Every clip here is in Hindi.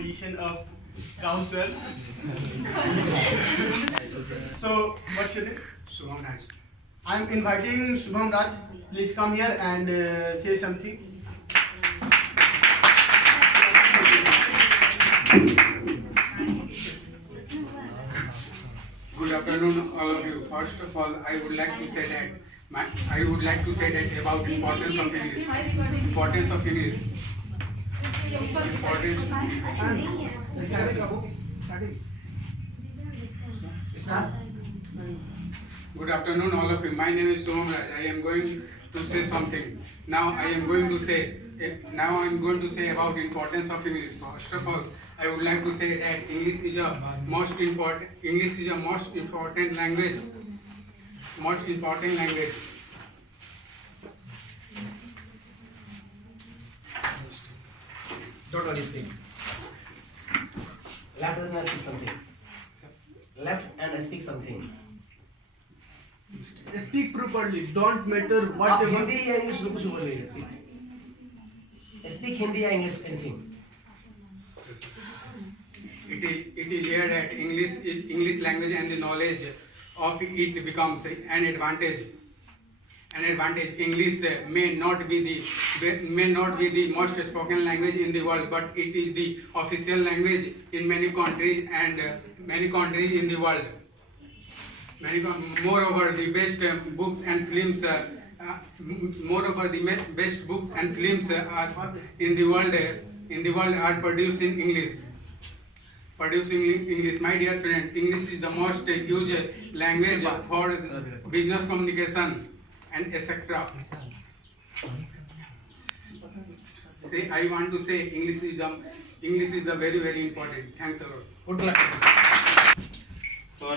position of council. So, what's your name? Shubham Raj. I'm inviting Shubham Raj. Please come here and say something. Good afternoon, all of you. First of all, I would like to say that about importance of English. Importance of English. Good afternoon, all of you. My name is Shubham Raj. I am going to say something. Now I am going to say about importance of English. First of all, I would like to say that English is a most important language. Most important language. Don't worry, speak. Left and I speak something. Left and I speak something. Speak properly. Don't matter whatever. Hindi या English कुछ बोल रही है. Speak. Speak Hindi या English anything. It is here that English language and the knowledge of it becomes an advantage. English may not be the most spoken language in the world, but it is the official language in many countries in the world. Moreover, the best books and films are in the world are produced in English. My dear friend, English is the most used language for business communication and etc. I want to say English is the very, very important. Thanks a lot. Good luck. For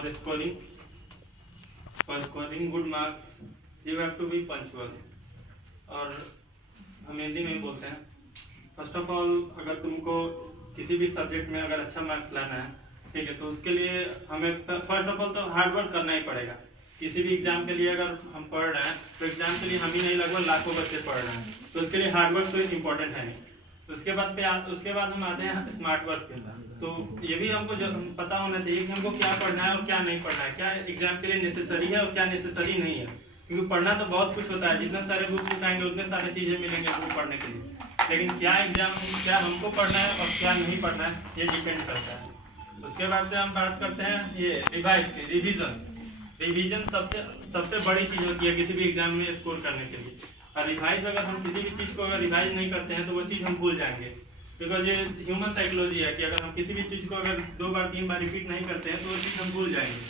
scoring good marks, you have to be punctual. और हम हिंदी में बोलते हैं. फर्स्ट ऑफ ऑल, अगर तुमको किसी भी सब्जेक्ट में अगर अच्छा मार्क्स लाना है, ठीक है, तो उसके लिए हमें फर्स्ट ऑफ ऑल तो हार्ड वर्क करना ही पड़ेगा. किसी भी एग्जाम के लिए अगर हम पढ़ रहे हैं तो एग्जाम के लिए हम ही नहीं, लगभग लाखों बच्चे पढ़ रहे हैं, तो उसके लिए हार्ड वर्क तो इम्पोर्टेंट है नहीं. उसके बाद हम आते हैं स्मार्ट वर्क पे. तो ये भी हमको पता होना चाहिए कि हमको क्या पढ़ना है और क्या नहीं पढ़ना है, क्या एग्जाम के लिए नेसेसरी है और क्या नेसेसरी नहीं है. क्योंकि पढ़ना तो बहुत कुछ होता है, जितने सारे बुक्स उठाएंगे उतने सारी चीज़ें मिलेंगे आपको पढ़ने के लिए, लेकिन क्या हमको पढ़ना है और क्या नहीं पढ़ना है, ये डिपेंड करता है. उसके बाद से हम बात करते हैं ये रिवीजन सबसे बड़ी चीज़ होती है किसी भी एग्जाम में स्कोर करने के लिए. और रिवाइज, अगर हम किसी भी चीज़ को अगर रिवाइज नहीं करते हैं तो वो चीज़ हम भूल जाएंगे. बिकॉज ये ह्यूमन साइकोलॉजी है कि अगर हम किसी भी चीज़ को अगर 2 बार 3 बार रिपीट नहीं करते हैं तो वो चीज़ हम भूल जाएंगे.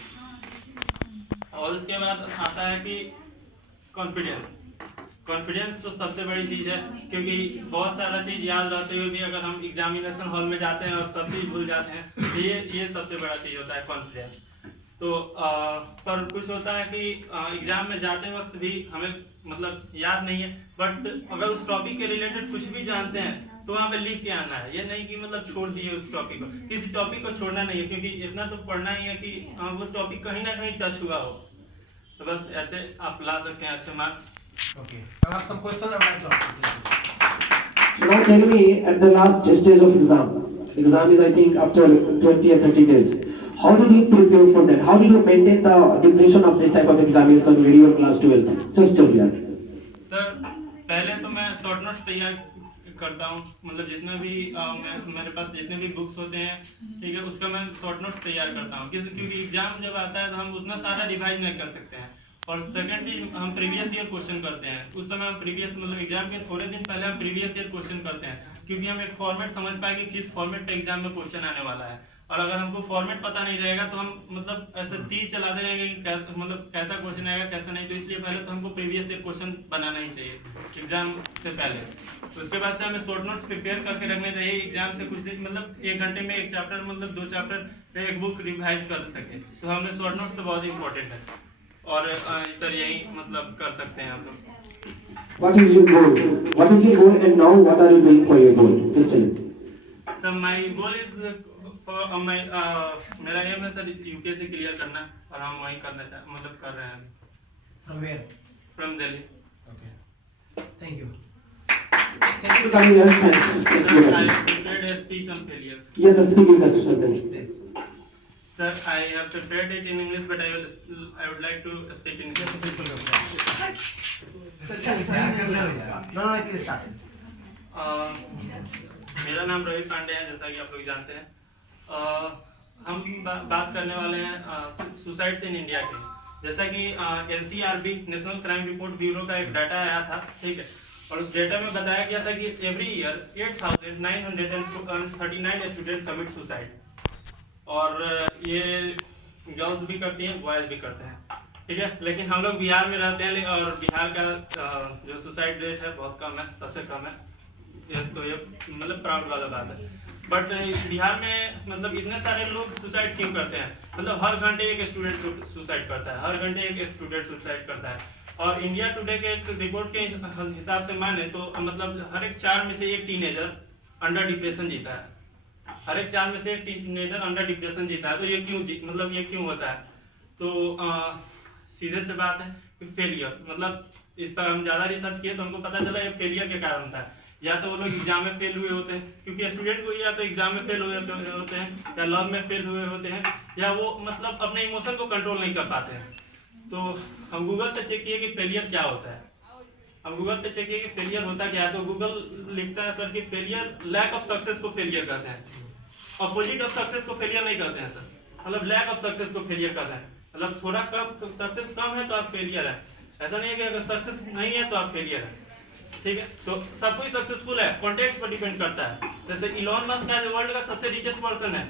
और उसके बाद आता है कि कॉन्फिडेंस तो सबसे बड़ी चीज़ है, क्योंकि बहुत सारा चीज़ याद रहते हुए भी अगर हम एग्जामिनेशन हॉल में जाते हैं और सब चीज़ भूल जाते हैं, तो ये सबसे बड़ा चीज़ होता है कॉन्फिडेंस. तो पर कुछ होता है कि एग्जाम में जाते वक्त भी हमें मतलब याद नहीं है, बट अगर उस टॉपिक के रिलेटेड कुछ भी जानते हैं तो वहाँ पे लिख के आना है. ये नहीं कि मतलब छोड़ दिए उस टॉपिक को, किसी टॉपिक को छोड़ना नहीं है, क्योंकि इतना तो पढ़ना ही है कि वो टॉपिक कहीं ना कहीं टच हुआ हो. तो बस ऐसे आप ला सकते हैं अच्छे marks. Okay. I have some question about that. So now tell me, at the last stage of exam is I think after 20 or 30 days. How did you prepare for that? How did you maintain the duration of this type of examination when you were class 12? Just tell me. Sir, पहले तो मैं शॉर्ट नोट्स तैयार करता हूँ, मतलब जितना भी मेरे पास जितने भी बुक्स होते हैं, ठीक है, उसका मैं शॉर्ट नोट्स तैयार करता हूँ, क्योंकि एग्जाम जब आता है तो हम उतना सारा रिवाइज नहीं कर सकते हैं. और सेकंड चीज, हम प्रीवियस ईयर क्वेश्चन करते हैं. उस समय हम मतलब एग्जाम के थोड़े दिन पहले हम प्रीवियस ईयर क्वेश्चन करते हैं, क्योंकि हम एक फॉर्मेट समझ पाए कि किस फॉर्मेट पे एग्जाम में क्वेश्चन आने वाला है. और अगर हमको फॉर्मेट पता नहीं रहेगा तो हम मतलब ऐसे तीर चलाते रहेंगे कि मतलब कैसा क्वेश्चन आएगा कैसा नहीं. तो इसलिए पहले तो हमको प्रीवियस ईयर क्वेश्चन बनाना ही चाहिए एग्जाम से पहले. तो उसके बाद से हमें शॉर्ट नोट्स प्रिपेयर करके रखने चाहिए. एग्जाम से कुछ दिन मतलब 1 घंटे में 1 चैप्टर मतलब 2 चैप्टर पे एक बुक रिवाइज कर सके, तो हमें शॉर्ट नोट्स तो बहुत इंपॉर्टेंट है. और सर यही मतलब कर सकते हैं आप लोग. What is your goal? What is your goal and now what are you doing for your goal? Just tell me. Sir my goal is मेरा एम है सर यूपीएससी क्लियर करना, और हम वही करना मतलब कर रहे हैं. From where? From Delhi. Okay. Thank you. Thank you for coming here. Thank you. I have prepared a speech on failure. Yes, the speaking Mr. Santani. Please. Sir, I have prepared it in English, but I would like to speak in English. No, please start. मेरा नाम रवि पांडे है, जैसा कि आप लोग जानते हैं। हम बात करने वाले हैं सुसाइड्स इन इंडिया के। जैसा कि NCRB national crime report bureau का एक डाटा आया था, ठीक है, और उस डेटा में बताया गया था कि every year 8,939 student commit suicide, और ये गर्ल्स भी करती हैं, बॉयज भी करते हैं, ठीक है। लेकिन हम लोग बिहार में रहते हैं और बिहार का जो सुसाइड रेट है बहुत कम है, सबसे कम है। तो ये मतलब प्राउड वाला बात है। बट बिहार में मतलब इतने सारे लोग सुसाइड क्यों करते हैं? मतलब हर घंटे एक स्टूडेंट सुसाइड करता है, हर घंटे एक स्टूडेंट सुसाइड करता है। और इंडिया टुडे के एक रिपोर्ट के हिसाब से माने तो मतलब हर एक 4 में से एक टीनेजर अंडर डिप्रेशन जीता है। हर एक 4 में से एक टीनेजर अंडर डिप्रेशन जीता है। तो ये क्यों मतलब ये क्यों होता है? तो सीधे से बात है कि फेलियर, मतलब इस पर हम ज़्यादा रिसर्च किए तो हमको पता चला ये फेलियर के कारण होता है। या तो वो लोग एग्जाम में फेल हुए होते हैं, क्योंकि स्टूडेंट को या तो एग्जाम में फेल हुए होते हैं, या लव में फेल हुए होते हैं, या वो मतलब अपने इमोशन को कंट्रोल नहीं कर पाते हैं। तो हम गूगल पे चेक किए कि फेलियर क्या होता है। हम गूगल पे चेक किए कि फेलियर होता क्या है, तो गूगल लिखता है सर कि फेलियर लैक ऑफ सक्सेस को फेलियर कहते हैं। अपोजिट ऑफ सक्सेस को फेलियर नहीं कहते हैं सर, मतलब लैक ऑफ सक्सेस को फेलियर कहते हैं। मतलब थोड़ा कम सक्सेस कम है तो आप फेलियर है, ऐसा नहीं है कि अगर सक्सेस नहीं है तो आप फेलियर है, ठीक है। तो सब कोई सक्सेसफुल है, कॉन्टेक्स्ट पर डिपेंड करता है। जैसे इलॉन मस्क आज वर्ल्ड का सबसे रिचेस्ट पर्सन है,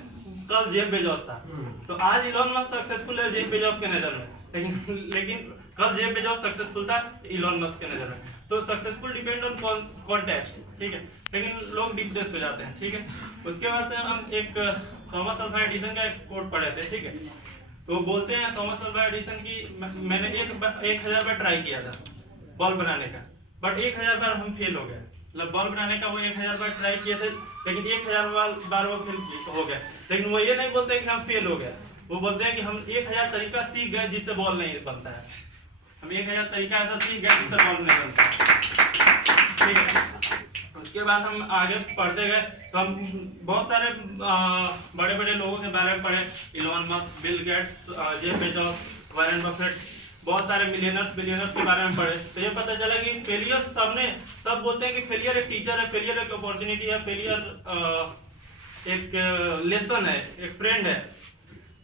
कल जेफ बेजोस था। तो आज इलॉन मस्क सक्सेसफुल है जेफ बेजोस के नजर में, लेकिन कल जेफ बेजोस सक्सेसफुल था इलॉन मस्क के नजर में। तो सक्सेसफुल डिपेंड ऑन कॉन्टेक्स्ट, ठीक है। लेकिन लोग डिप्रेस हो जाते हैं, ठीक है। उसके बाद से हम एक थॉमस अल्वा एडिसन का एक कोट पढ़े थे, ठीक है। तो बोलते हैं थॉमस अल्वा एडिसन की मैंने 1000 बार ट्राई किया था बॉल बनाने का, बट 1000 बार हम फेल हो गए। मतलब बॉल बनाने का वो 1000 बार ट्राई किए थे, लेकिन 1000 बार वो फेल हो गए। लेकिन वो ये नहीं बोलते कि हम फेल हो गए, वो बोलते हैं कि हम 1000 तरीका सीख गए जिससे बॉल नहीं बनता है। हम 1000 तरीका ऐसा सीख गए जिससे बॉल नहीं बनता है, ठीक है। उसके बाद हम आगे पढ़ते गए तो हम बहुत सारे बड़े बड़े लोगों के बारे में पढ़े, Elon Musk, Bill Gates, Jeff Bezos, Warren Buffett, बहुत सारे मिलियनर्स बिलियनर्स के बारे में पढ़े। तो ये पता चला कि फेलियर सब बोलते हैं कि फेलियर एक टीचर है, फेलियर एक अपॉर्चुनिटी है, फेलियर एक लेसन है, एक फ्रेंड है।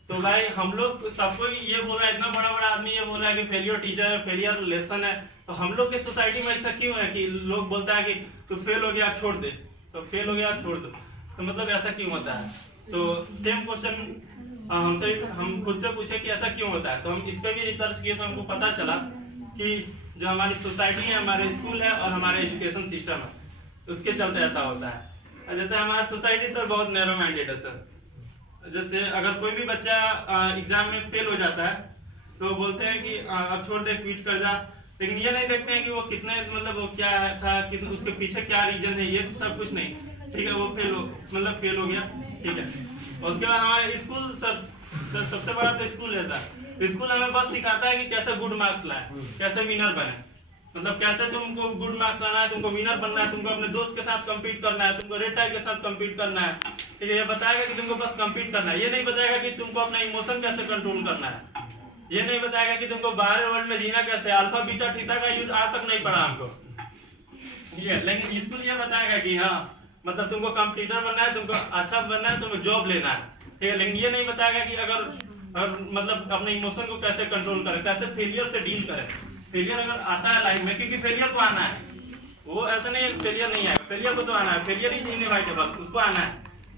तो भाई हम लोग सबको ये बोल रहा है, इतना बड़ा बड़ा आदमी ये बोल रहा है कि फेलियर टीचर है, फेलियर लेसन है। तो हम लोग के सोसाइटी में ऐसा क्यों है कि लोग बोलता है कि तू फेल हो गया छोड़ दे, तो फेल हो गया छोड़ दो, तो मतलब ऐसा क्यों होता है? तो सेम क्वेश्चन हम खुद से पूछे कि ऐसा क्यों होता है। तो हम इस पे भी रिसर्च किए तो हमको पता चला कि जो हमारी सोसाइटी है, हमारे स्कूल है और हमारे एजुकेशन सिस्टम है, उसके चलते ऐसा होता है। जैसे हमारा सोसाइटी सर बहुत नैरो माइंडेड है सर। जैसे अगर कोई भी बच्चा एग्जाम में फेल हो जाता है तो बोलते हैं कि अब छोड़ दे, क्विट कर जा। लेकिन ये नहीं देखते हैं कि वो कितने मतलब वो क्या था, कितने उसके पीछे क्या रीजन है, ये सब कुछ नहीं, ठीक है। वो फेल हो गया, ठीक है। और उसके बाद हमारे स्कूल सर सबसे बड़ा तो स्कूल है सर। स्कूल हमें बस सिखाता है कि कैसे गुड मार्क्स लाए, कैसे विनर बने, मतलब कैसे तुमको गुड मार्क्स लाना है, तुमको विनर बनना है, तुमको अपने दोस्त के साथ कम्पीट करना है, तुमको रेड टाई के साथ कम्पीट करना है, ठीक है। ये बताएगा कि तुमको बस कम्पीट करना है, ये नहीं बताएगा कि तुमको अपना इमोशन कैसे कंट्रोल करना है, ये नहीं बताएगा कि तुमको बाहर वर्ल्ड में जीना कैसे। अल्फा बीटा थीटा का यूज आज तक नहीं पढ़ा हमको, ठीक है। लेकिन स्कूल ये बताएगा कि हाँ मतलब तुमको कंप्यूटर बनना है, तुमको अच्छा बनना है, तुमको जॉब लेना है, ठीक है। लेकिन ये नहीं बताएगा कि अगर मतलब अपने इमोशन को कैसे कंट्रोल करें, कैसे फेलियर से डील करें। फेलियर अगर आता है लाइफ में, क्योंकि फेलियर को आना है, वो ऐसा नहीं है फेलियर नहीं आएगा, फेलियर को तो आना है, फेलियर इज इनएविटेबल, उसको आना है।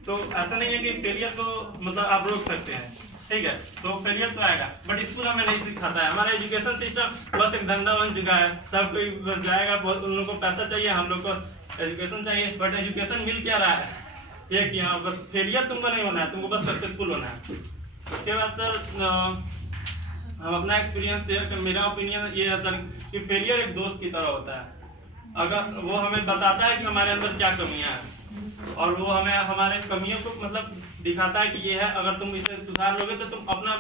तो ऐसा नहीं है कि फेलियर को मतलब आप रोक सकते हैं, ठीक है। तो फेलियर तो आएगा, बट स्कूल हमें नहीं सिखाता है। हमारा एजुकेशन सिस्टम बस एक धंधा बन चुका है, सब कोई बस जाएगा, उन लोगों को पैसा चाहिए, हम लोग को एजुकेशन चाहिए। बट एजुकेशन मिल क्या रहा है, ये कि हाँ बस फेलियर तुमको नहीं होना है, तुमको बस सक्सेसफुल होना है। उसके बाद सर हम अपना एक्सपीरियंस शेयर कर, मेरा ओपिनियन ये है सर कि फेलियर एक दोस्त की तरह होता है। अगर वो हमें बताता है कि हमारे अंदर क्या कमियां हैं, और वो हमें हमारे कमियों को मतलब दिखाता है कि ये है, अगर तुम इसे सुधार लोगे तो तुम अपना